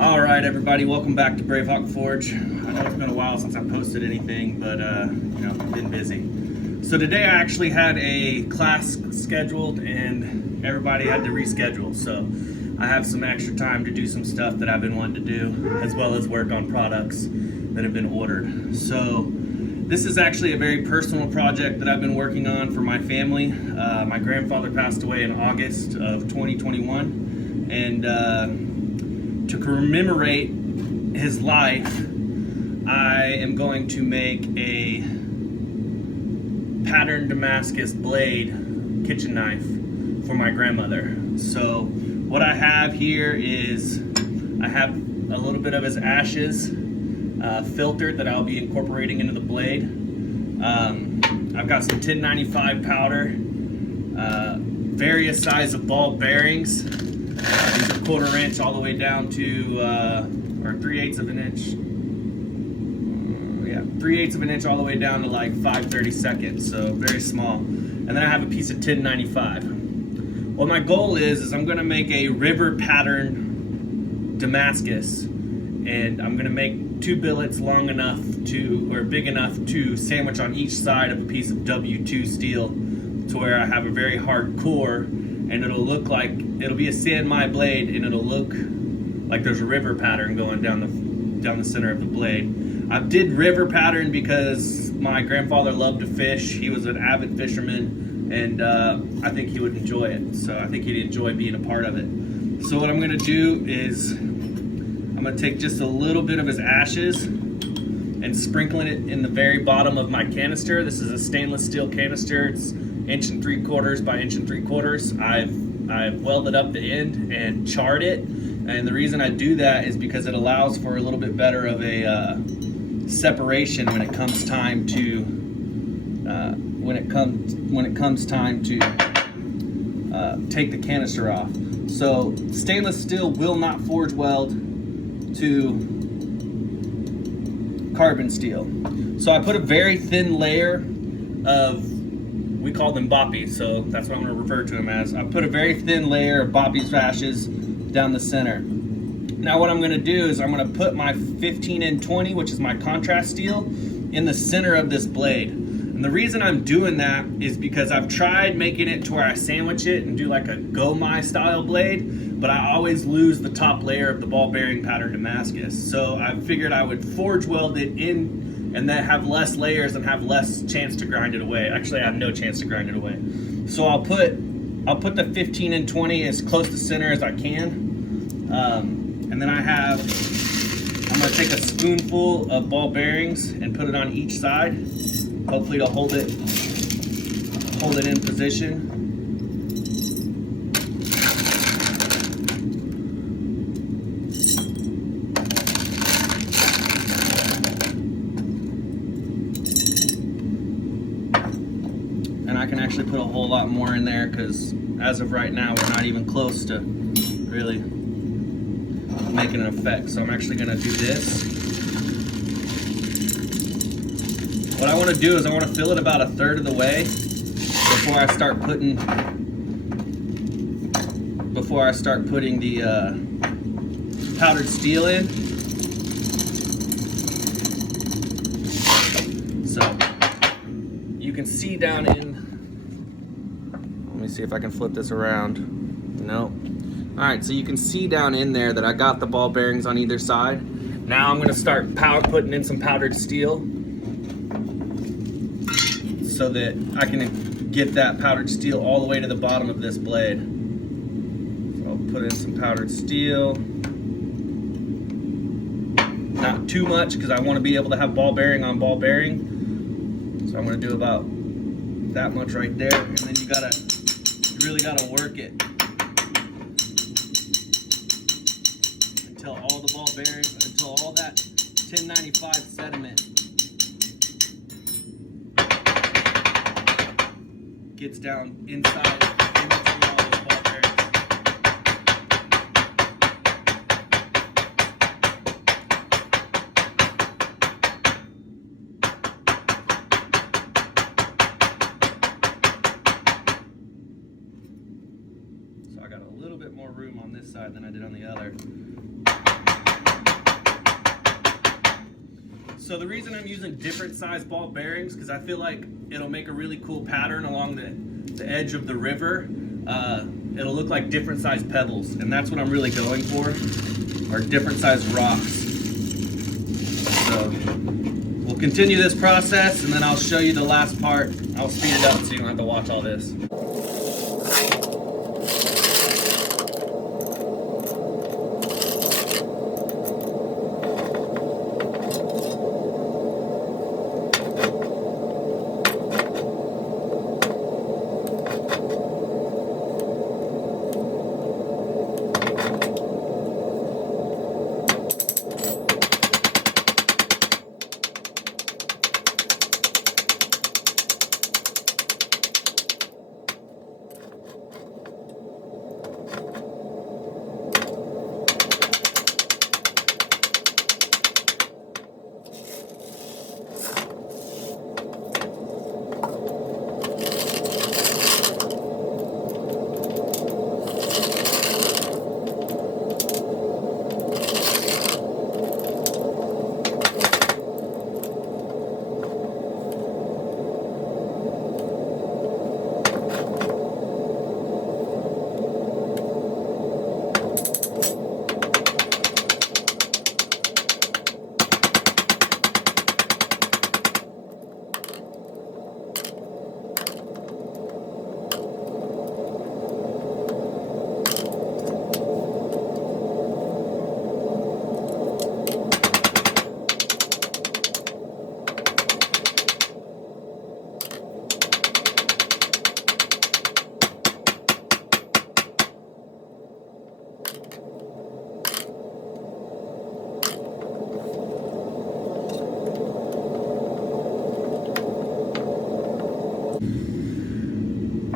All right, everybody, welcome back to Brave Hawk Forge. I know it's been a while since I posted anything, but I've been busy. So today I actually had a class scheduled and everybody had to reschedule. So I have some extra time to do some stuff that I've been wanting to do, as well as work on products that have been ordered. So this is actually a very personal project that I've been working on for my family. My grandfather passed away in August of 2021, and to commemorate his life, I am going to make a patterned Damascus blade kitchen knife for my grandmother. So what I have here is I have a little bit of his ashes filtered that I'll be incorporating into the blade. I've got some 1095 powder, various size of ball bearings. These are 1/4 inch all the way down to, or 3/8 of an inch. 3/8 of an inch all the way down to like 5/32, so very small. And then I have a piece of 1095. What my goal is I'm gonna make a river pattern Damascus, and I'm gonna make 2 billets long enough or big enough to sandwich on each side of a piece of W2 steel to where I have a very hard core, and it'll be a sand my blade, and it'll look like there's a river pattern going down the center of the blade. I did river pattern because my grandfather loved to fish. He was an avid fisherman, and I think he would enjoy it. So I think he'd enjoy being a part of it. So what I'm gonna do is I'm gonna take just a little bit of his ashes and sprinkling it in the very bottom of my canister. This is a stainless steel canister. It's 1 3/4 by 1 3/4. I've welded up the end and charred it, and the reason I do that is because it allows for a little bit better of a separation when it comes time to take the canister off. So stainless steel will not forge weld to carbon steel. So I put a very thin layer of, we call them Boppy, so that's what I'm going to refer to them as. I put a very thin layer of Boppy's ashes down the center. Now what I'm going to do is I'm going to put my 15N20, which is my contrast steel, in the center of this blade. And the reason I'm doing that is because I've tried making it to where I sandwich it and do like a Go-My style blade, but I always lose the top layer of the ball bearing pattern Damascus. So I figured I would forge weld it in and then have less layers and have less chance to grind it away. Actually, I have no chance to grind it away. So I'll put the 15N20 as close to center as I can. And then I'm gonna take a spoonful of ball bearings and put it on each side, hopefully to hold it in position. And I can actually put a whole lot more in there because as of right now, we're not even close to really making an effect. So I'm actually gonna do this. What I wanna do is I wanna fill it about 1/3 of the way before I start putting the powdered steel in. So you can see down in, let me see if I can flip this around. Nope. All right, so you can see down in there that I got the ball bearings on either side. Now I'm gonna start putting in some powdered steel so that I can get that powdered steel all the way to the bottom of this blade. So I'll put in some powdered steel. Not too much because I wanna be able to have ball bearing on ball bearing. So I'm gonna do about that much right there, and then you really gotta work it until all the ball bearings, until all that 1095 sediment gets down inside in between all those ball bearings. So I got a little bit more room on this side than I did on the other. So the reason I'm using different size ball bearings, because I feel like it'll make a really cool pattern along the edge of the river. It'll look like different size pebbles, and that's what I'm really going for, are different size rocks. So we'll continue this process, and then I'll show you the last part. I'll speed it up so you don't have to watch all this.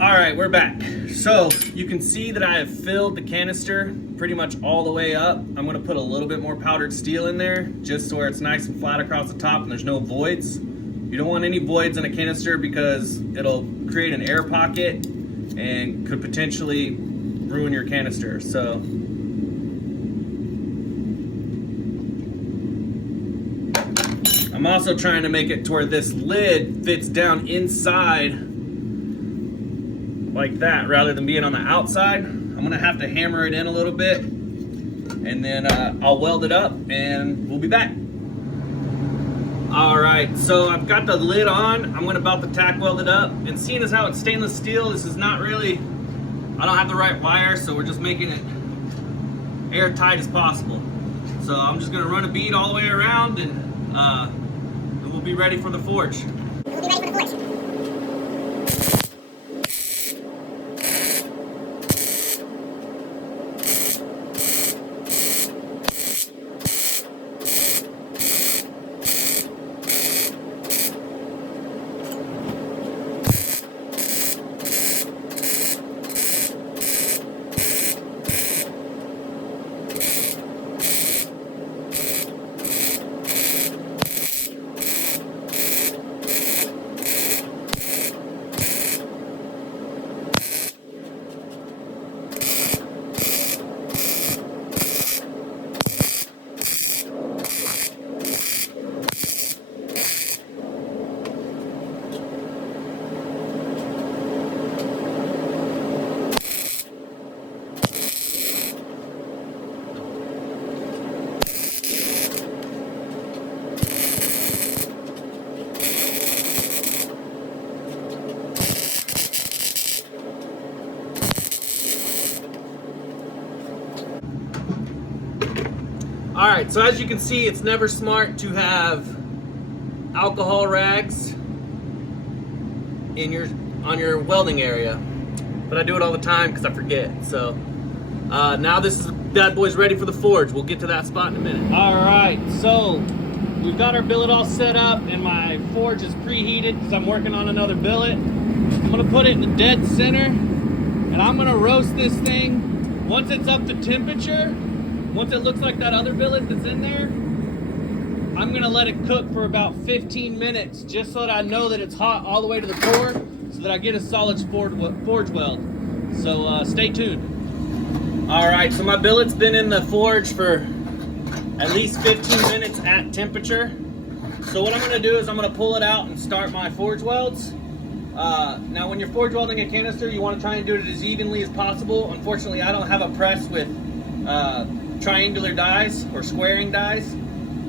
All right, we're back. So you can see that I have filled the canister pretty much all the way up. I'm gonna put a little bit more powdered steel in there just so where it's nice and flat across the top and there's no voids. You don't want any voids in a canister because it'll create an air pocket and could potentially ruin your canister. So I'm also trying to make it to where this lid fits down inside like that rather than being on the outside. I'm gonna have to hammer it in a little bit and then I'll weld it up and we'll be back. All right, so I've got the lid on. I'm about to tack weld it up, and seeing as how it's stainless steel, this is not really, I don't have the right wire, so we're just making it airtight as possible. So I'm just gonna run a bead all the way around and we'll be ready for the forge. All right, so as you can see, it's never smart to have alcohol rags on your welding area, but I do it all the time because I forget. So now this bad boy's ready for the forge. We'll get to that spot in a minute. All right, so we've got our billet all set up and my forge is preheated because I'm working on another billet. I'm gonna put it in the dead center and I'm gonna roast this thing. Once it's up to temperature, once it looks like that other billet that's in there, I'm gonna let it cook for about 15 minutes just so that I know that it's hot all the way to the core so that I get a solid forge weld. So stay tuned. All right, so my billet's been in the forge for at least 15 minutes at temperature. So what I'm going to do is I'm going to pull it out and start my forge welds. Now when you're forge welding a canister, you want to try and do it as evenly as possible. Unfortunately, I don't have a press with triangular dies or squaring dies.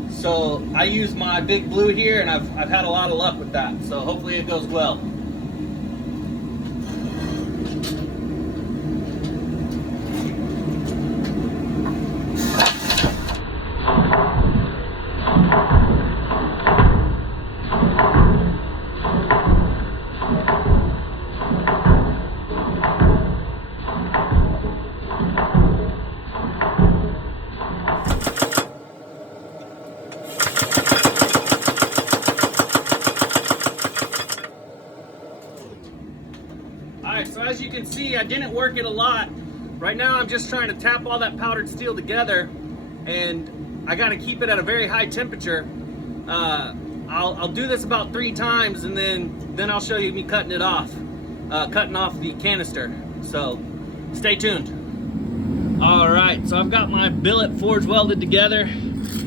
So I use my big blue here, and I've had a lot of luck with that. So hopefully it goes well. So as you can see, I didn't work it a lot. Right now I'm just trying to tap all that powdered steel together, and I got to keep it at a very high temperature. I'll do this about 3 times, and then I'll show you me cutting it off, cutting off the canister. So stay tuned. All right, so I've got my billet forge welded together.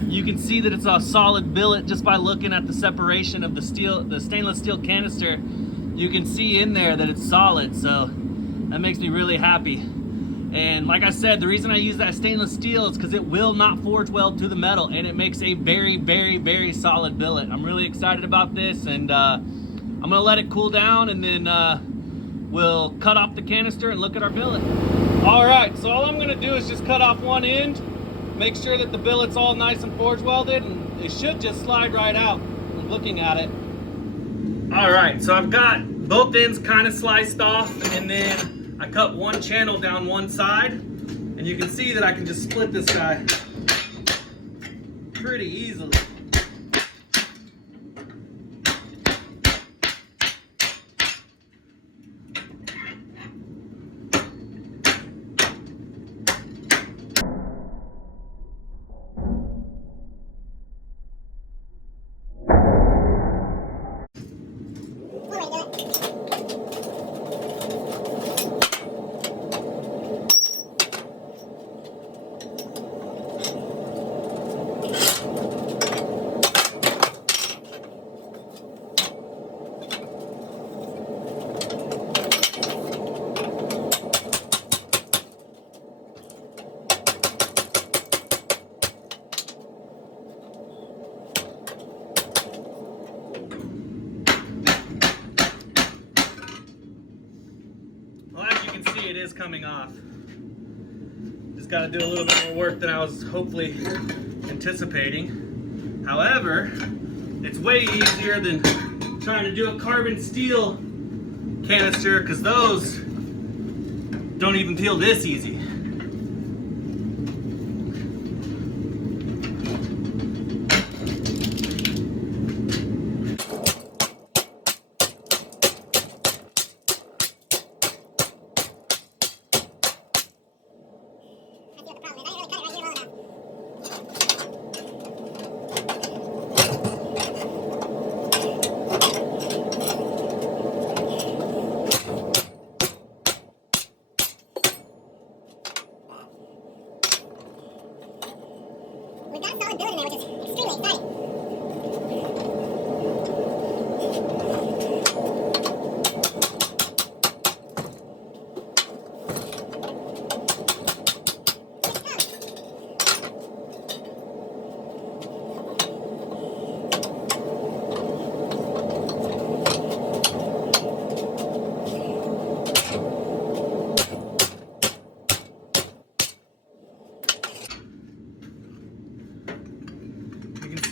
You can see that it's a solid billet just by looking at the separation of the steel, the stainless steel canister. You can see in there that it's solid, so that makes me really happy. And like I said, the reason I use that stainless steel is because it will not forge weld to the metal, and it makes a very, very, very solid billet. I'm really excited about this, and I'm gonna let it cool down, and then we'll cut off the canister and look at our billet. All right, so all I'm gonna do is just cut off one end, make sure that the billet's all nice and forge welded, and it should just slide right out. I'm looking at it. All right, so I've got both ends kind of sliced off, and then I cut one channel down one side, and you can see that I can just split this guy pretty easily. It is coming off. Just got to do a little bit more work than I was hopefully anticipating. However, it's way easier than trying to do a carbon steel canister, because those don't even peel this easy.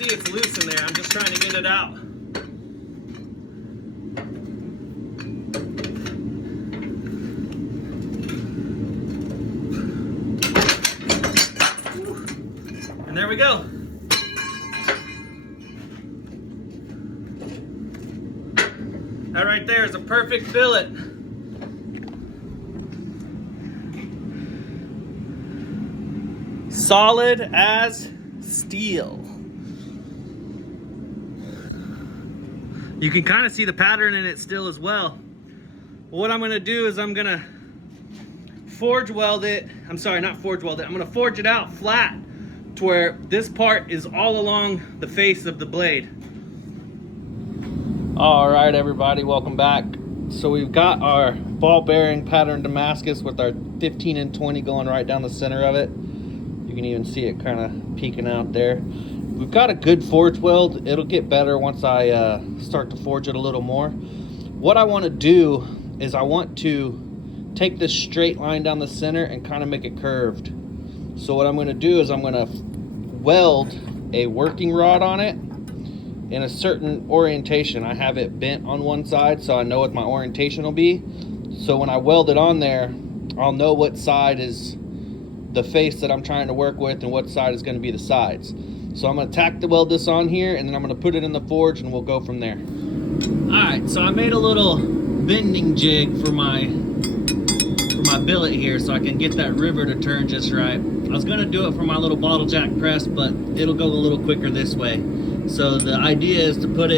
It's loose in there. I'm just trying to get it out. And there we go. That right there is a perfect billet. Solid as steel. You can kind of see the pattern in it still as well. What I'm gonna do is I'm gonna forge weld it. I'm sorry, not forge weld it. I'm gonna forge it out flat to where this part is all along the face of the blade. All right, everybody, welcome back. So we've got our ball bearing pattern Damascus with our 15 and 20 going right down the center of it. You can even see it kind of peeking out there. We've got a good forge weld. It'll get better once I start to forge it a little more. What I want to do is I want to take this straight line down the center and kind of make it curved. So what I'm going to do is I'm going to weld a working rod on it in a certain orientation. I have it bent on one side so I know what my orientation will be. So when I weld it on there, I'll know what side is the face that I'm trying to work with and what side is going to be the sides. So I'm going to tack weld this on here, and then I'm going to put it in the forge and we'll go from there. Alright, so I made a little bending jig for my billet here so I can get that river to turn just right. I was going to do it for my little bottle jack press, but it'll go a little quicker this way. So the idea is to put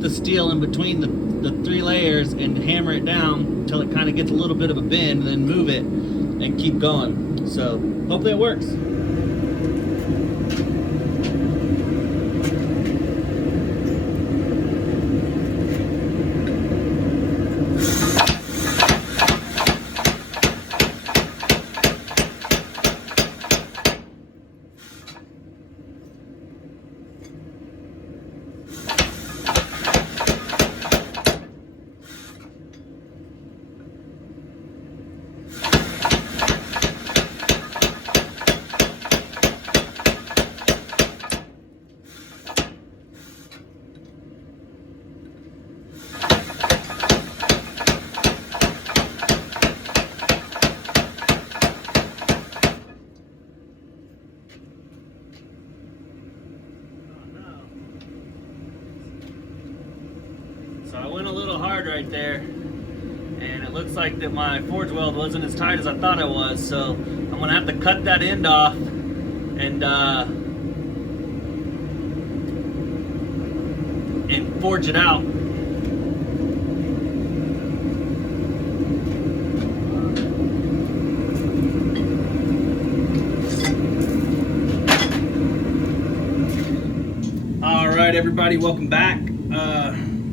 the steel in between the three layers and hammer it down until it kind of gets a little bit of a bend, and then move it and keep going. So hopefully it works. So I went a little hard right there, and it looks like that my forge weld wasn't as tight as I thought it was, so I'm gonna have to cut that end off and forge it out. All right, everybody, welcome back.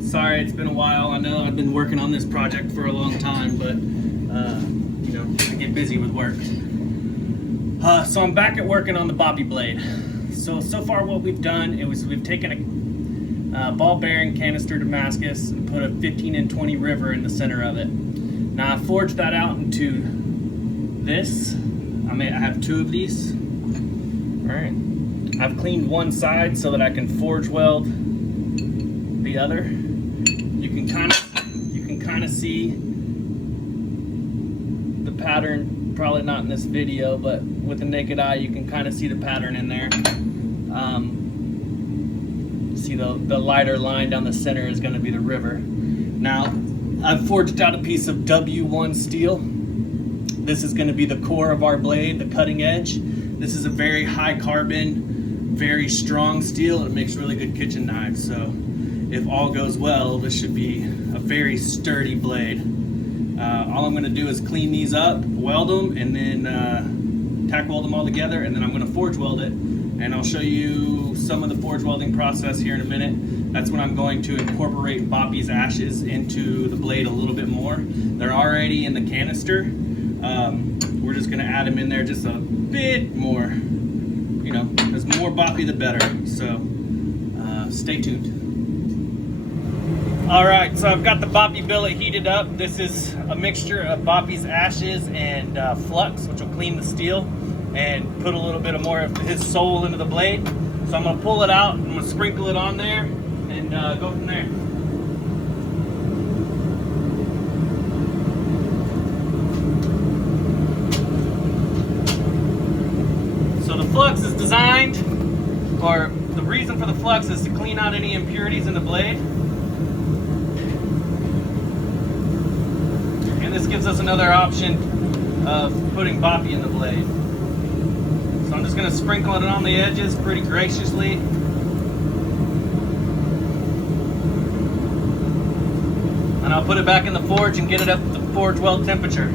Sorry it's been a while. I know I've been working on this project for a long time, but you know, I get busy with work. So I'm back at working on the Boppy blade. So far what we've done is we've taken a ball bearing canister Damascus and put a 15 and 20 river in the center of it. Now I forged that out into this. I have two of these. All right. I've cleaned one side so that I can forge weld the other. You can kind of see the pattern, probably not in this video, but with the naked eye you can kind of see the pattern in there. See the lighter line down the center is going to be the river. Now I've forged out a piece of W1 steel. This is going to be the core of our blade, the cutting edge. This is a very high carbon, very strong steel, and it makes really good kitchen knives. So if all goes well, this should be a very sturdy blade. All I'm going to do is clean these up, weld them, and then tack weld them all together, and then I'm going to forge weld it. And I'll show you some of the forge welding process here in a minute. That's when I'm going to incorporate Boppy's ashes into the blade a little bit more. They're already in the canister. We're just going to add them in there just a bit more. You know, because more Boppy the better. So stay tuned. Alright, so I've got the Boppy billet heated up. This is a mixture of Boppy's ashes and flux, which will clean the steel and put a little bit of more of his soul into the blade. So I'm going to pull it out, I'm going to sprinkle it on there, and go from there. So the flux is designed, or the reason for the flux is to clean out any impurities in the blade. This gives us another option of putting Boppy in the blade. So I'm just going to sprinkle it on the edges pretty graciously. And I'll put it back in the forge and get it up to forge weld temperature.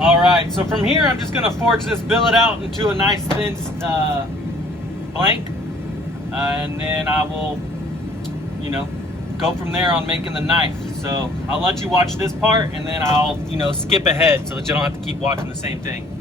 Alright, right, so from here I'm just gonna forge this billet out into a nice thin blank, and then I will, you know, go from there on making the knife. So I'll let you watch this part, and then I'll, you know, skip ahead so that you don't have to keep watching the same thing.